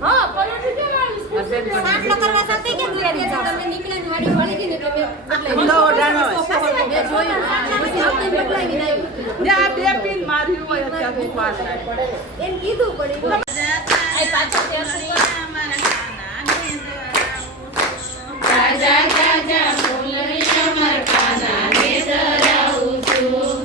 હા પલોઠી કેમ આવી સાટલો કરવા સાથે કે તૈયારી છે તમે નીકળ્યાની વાડી વળી ગઈ ને એટલે મેં જોયું પછી આવતી બદલાવી નાઈ આ બે પિન માર્યું હોય અત્યારે વાત એમ કીધું પડી આ પાછળ રાજા રાજા બોલરી અમર ખાના ને ધરાવું છું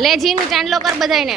લે જીનું ચાંદલો કર બધાયને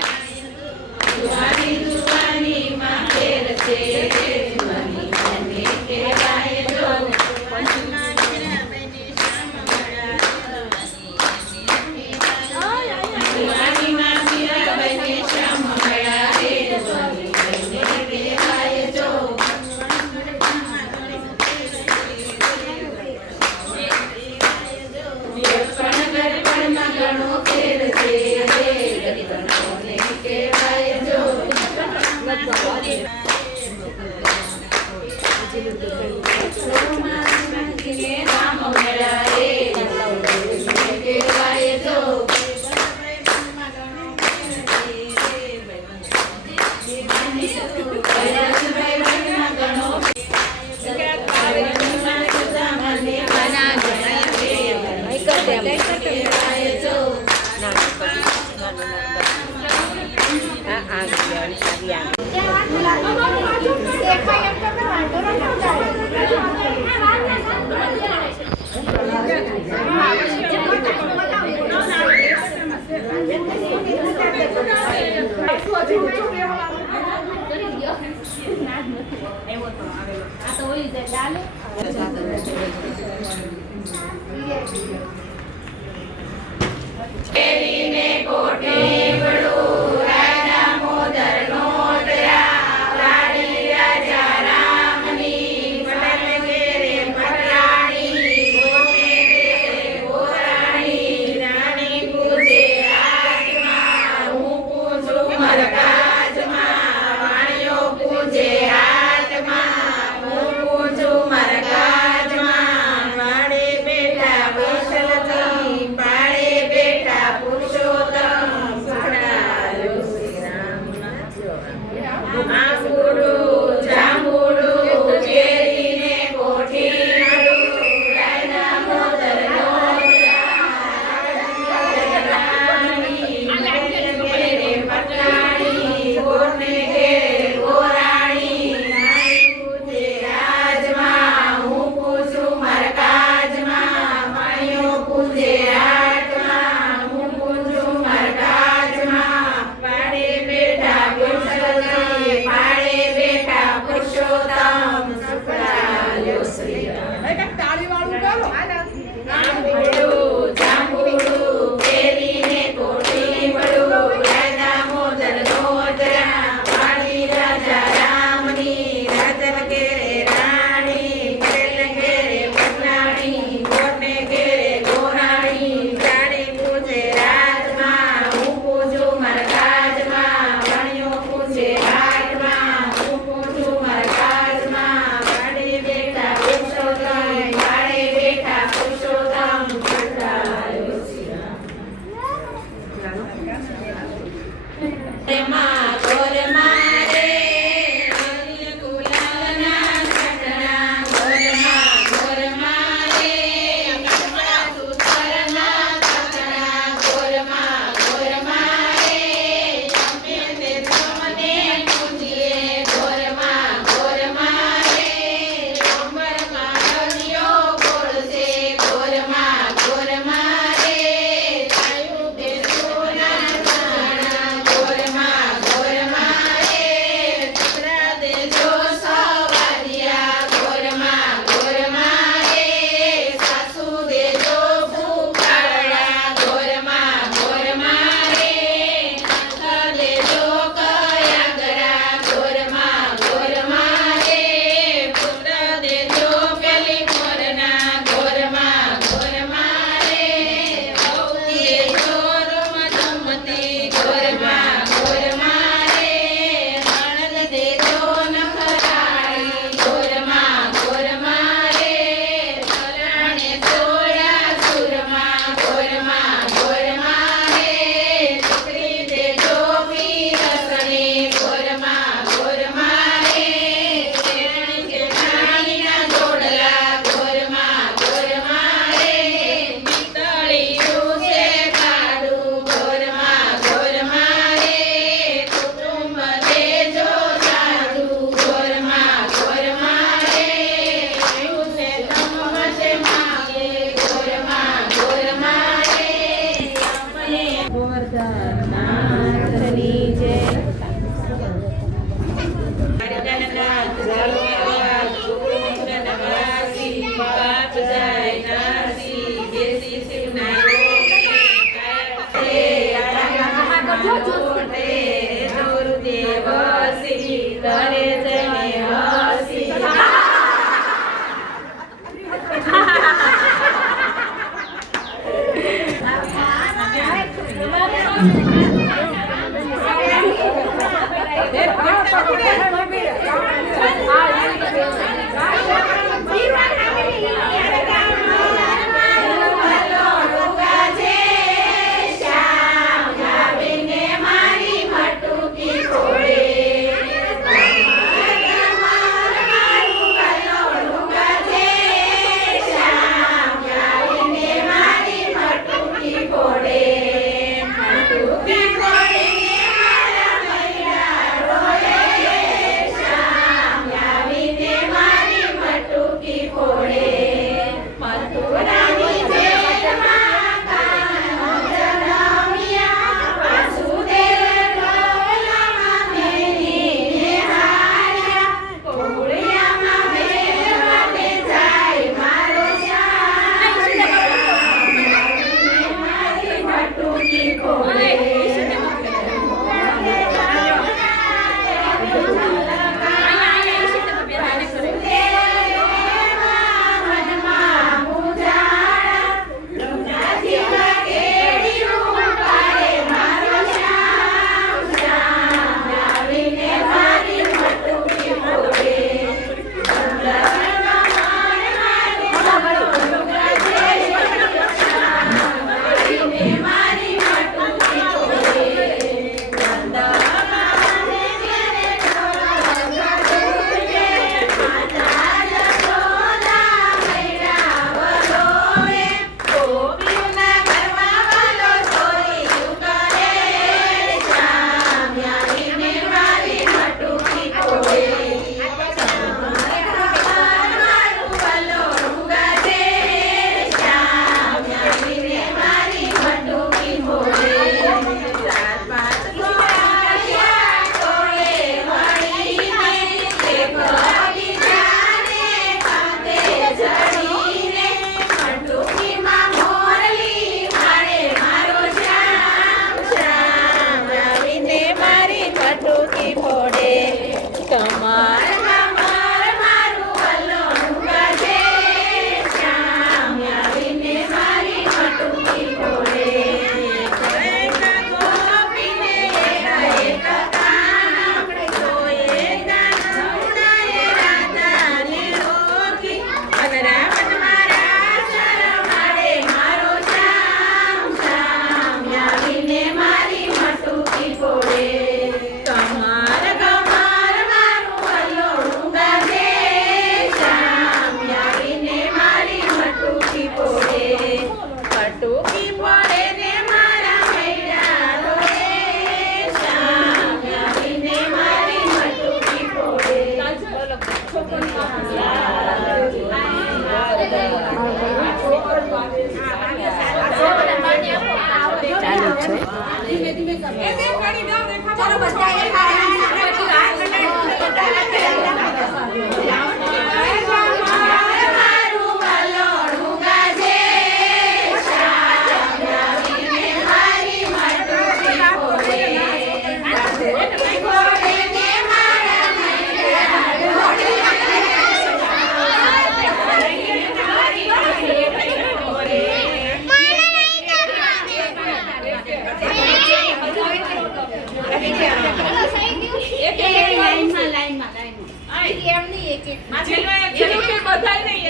ચલો બધા એક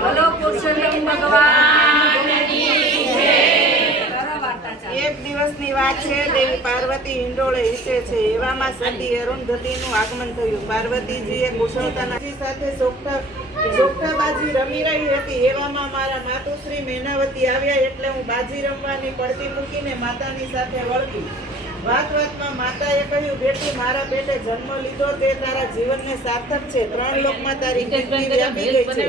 બોલો પુરુષોત્તમ ભગવાનની જય. એક દિવસની વાત છે. દેવી પાર્વતી હિંડોળે ઈચ્છે છે. એવામાં સતી અરુંધતીનું આગમન થયું. પાર્વતીજીએ કુશળતાના સાથે સોગઠાબાજી રમી રહી હતી. એવામાં મારા માતુશ્રી મેનાવતી આવ્યા એટલે હું બાજી રમવાની પડતી મૂકીને માતાની સાથે વળગી. વાતમાં માતાએ કહ્યું, બેટી, મારા પેટે જન્મ લીધો તે તારા જીવનને સાર્થક છે. 3 લોકમાં તારી કીર્તિ વ્યાપી ગઈ છે.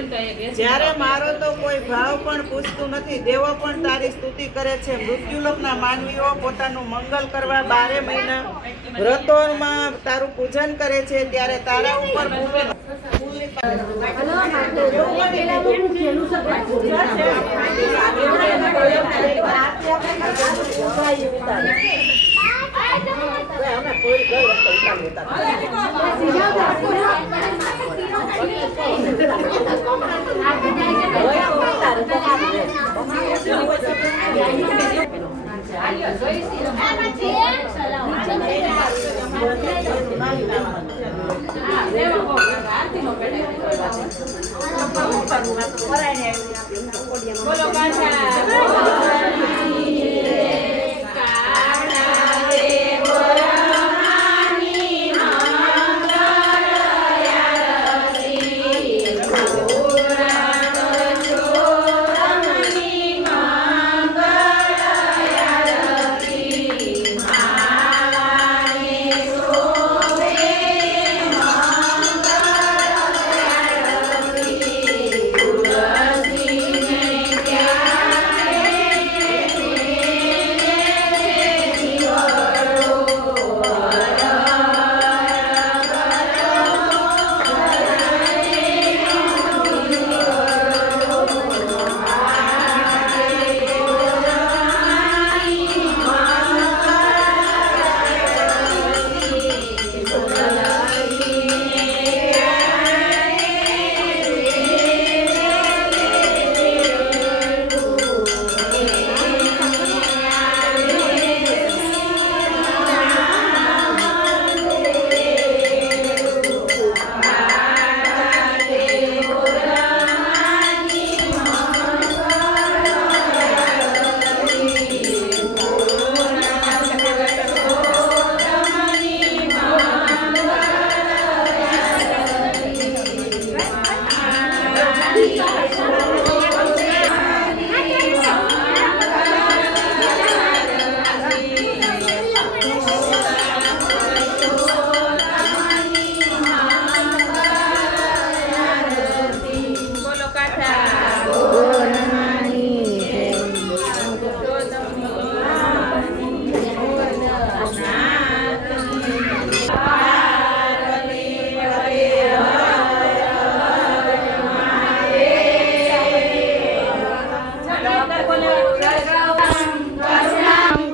જ્યારે મારો તો કોઈ ભાવ પણ પૂછતું નથી. દેવો પણ તારી સ્તુતિ કરે છે. મૃત્યુલોકના માનવીઓ પોતાનું મંગલ કરવા 12 મહિના વ્રતોમાં તારું પૂજન કરે છે. ત્યારે તારા ઉપર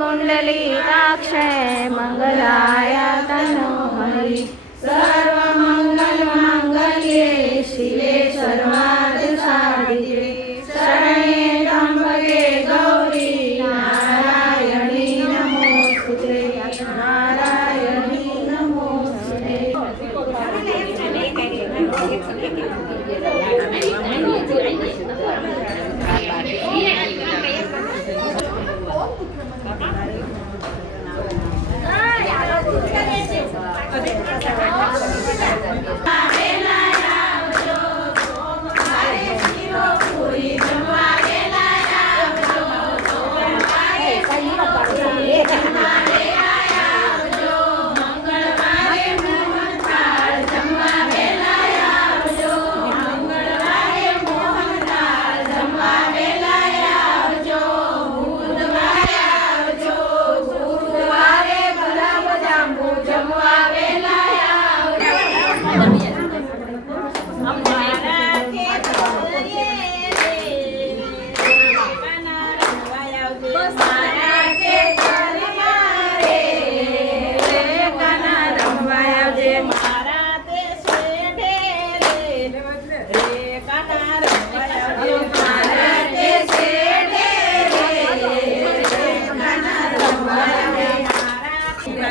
कुंडलिताक्षय मंगलाय तनोहरि सर्वमंगल मांगल्ये शिवे सर्वार्थ साधिके शरण्ये त्र्यंबके गौरी नारायणी नमोस्तुते नारायणी नमोस्तुते.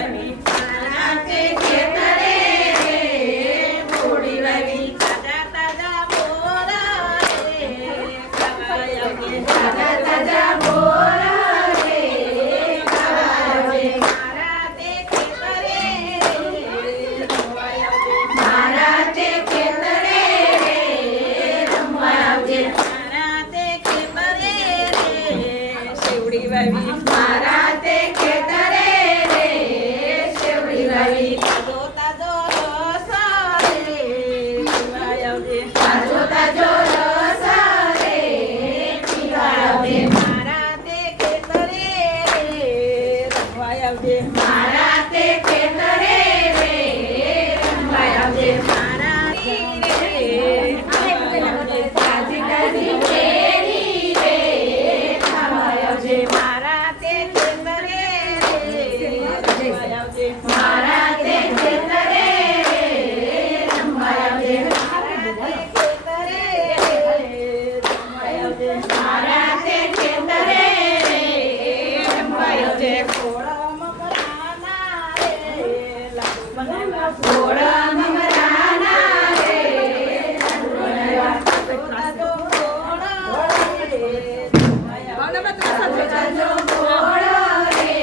મારા તે ખેતરે રે પૂડી વાવી તાજા તાજા બોર રે ખાવા આવજે તાજા તાજા બોર રે ખાવા આવજે મારા તે ખેતરે મારા તે ખેતરે રે રમવા આવજે મારા તે ખેતરે રે શેવડી વાવી મારા તે ખેતરે રે શેવડી વાવી તાજો તાજો રસ રે પીવા આવજે તાજો તાજો રસ રે પીવા આવજે મારા તે ખેતરે રે રમવા આવજે મારા તે ખેતરે રે રમવા આવજે મારા તાજી તાજી કેરી રે ખાવા આવજે મારા તે ખેતરે રે રમવા આવજે મારા તે ખેતરે રે રમવા આવજે મારા તે ખેતરે રે રમવા આવજે મારા તે ખેતરે રે રમવા આવજે ઘોડા મમરાના રે લાડુ બનાવ્યા ઘોડા મમરાના રે લાડુ બનાવ્યા તાજો ઘોડો રે તાજો ઘોડો રે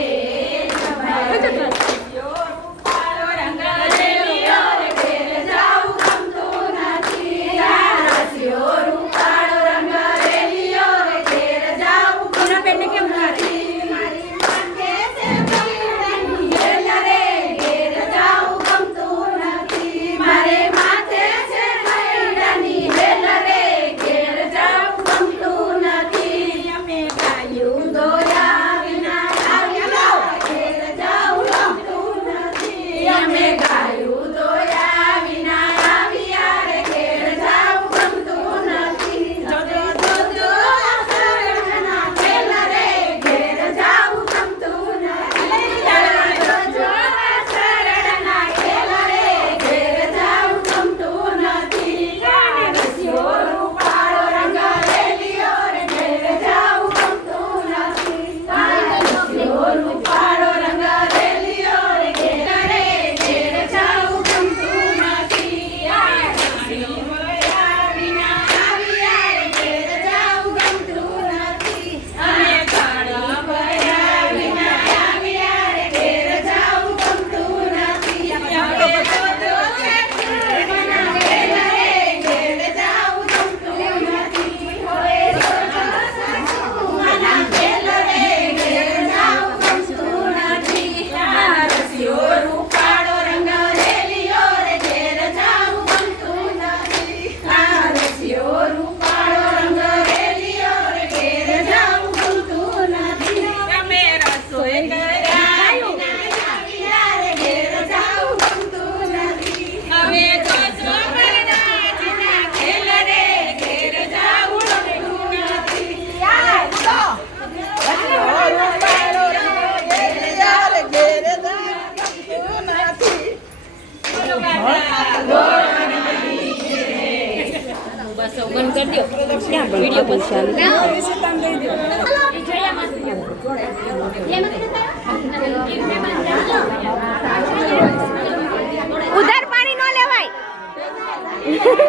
રૂપાળો રંગ રેલિયો રે ઘેર જાવું ગમતું નથી રસિયો રૂપાળો રંગ રેલિયો રે ઘેર જાવું ગમતું નથી મારી માથે છે ભૈરવની હેલ રે ઘેર જાવું ગમતું નથી મારે માથે છે ભૈરવની હેલ રે ઘેર જાવું ગમતું નથી અમે ગાયું દોયા વિના આવ્યા ઘેર જાવું ગમતું નથી અમે ગાયું દોયા વિના આવ્યા રે ઘેર જાવું ગમતું નથી જોજો જોજો શરણના ખેલ રે ઘેર જાવું ગમતું નથી જોજો શરણના ખેલ રે ઘેર જાવું ગમતું નથી રસિયો રૂપાળો રંગ રેલિયો રે ઘેર જાવું ગમતું નથી રસિયો રૂપાળો રંગ રેલિયો રે ઘેર જાવું ગમતું નથી રસી મળ્યા વિના આવ્યા રે ઘેર જાવું ગમતું નથી અમે પાણી ભર્યા વિના આવ્યા રે ઘેર જાવું ગમતું નથી અમે જોજો શેઠના ખેલ રે ઘેર જાવું ગમતું નથી હોય જોજો સાસુમાના ખેલ રે ઘેર જાવું ગમતું નથી રસિયો રૂપાળો રંગ રેલિયો રે ઘેર જાવું ગમતું નથી રસિયો રૂપાળો રંગ રેલિયો રે ઘેર જાવું ગમતું નથી અમે રસોઈ કર્યા વિના આવ્યા રે ઘેર જાવું ગમતું નથી અમે જોજો પરણાજીના ખેલ રે ઘેર જાવું ગમતું નથી રસિયો રૂપાળો રંગ રેલિયો રે ઘેર જાવું ગમતું નથી બસ બંધ કરી દો ક્યાં વિડિયો બંધ ઉધાર પાણી ન લેવાય રે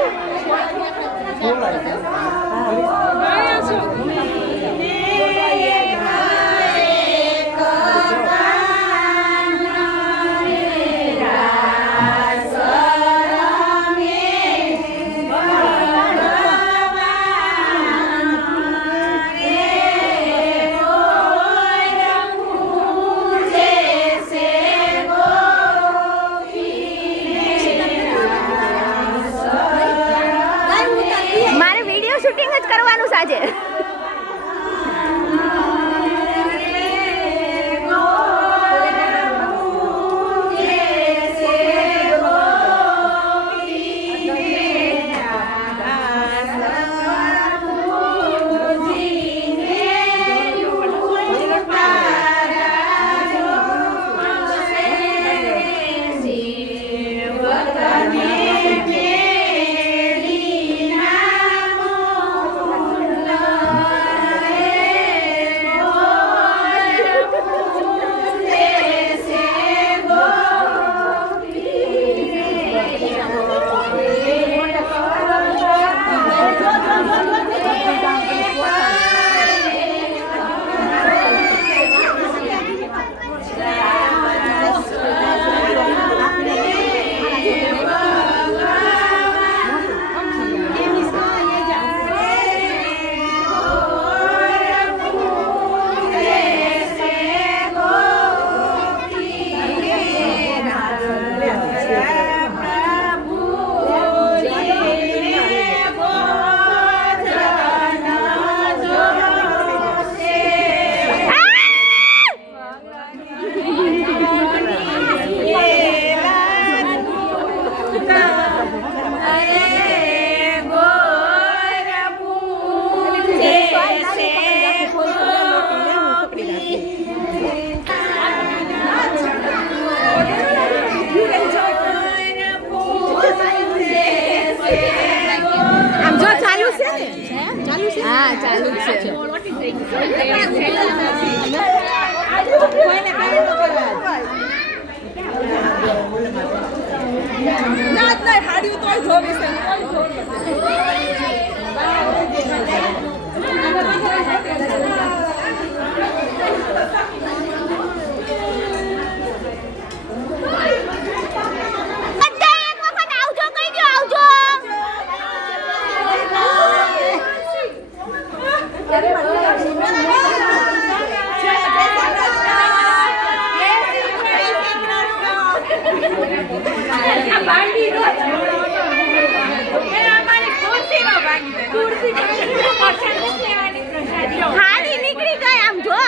કોઈને કાંઈ ન કહેવાય. બધા એક વખત આવજો કહી દો આવજો. હારી નીકળી ગઈ આમ જો.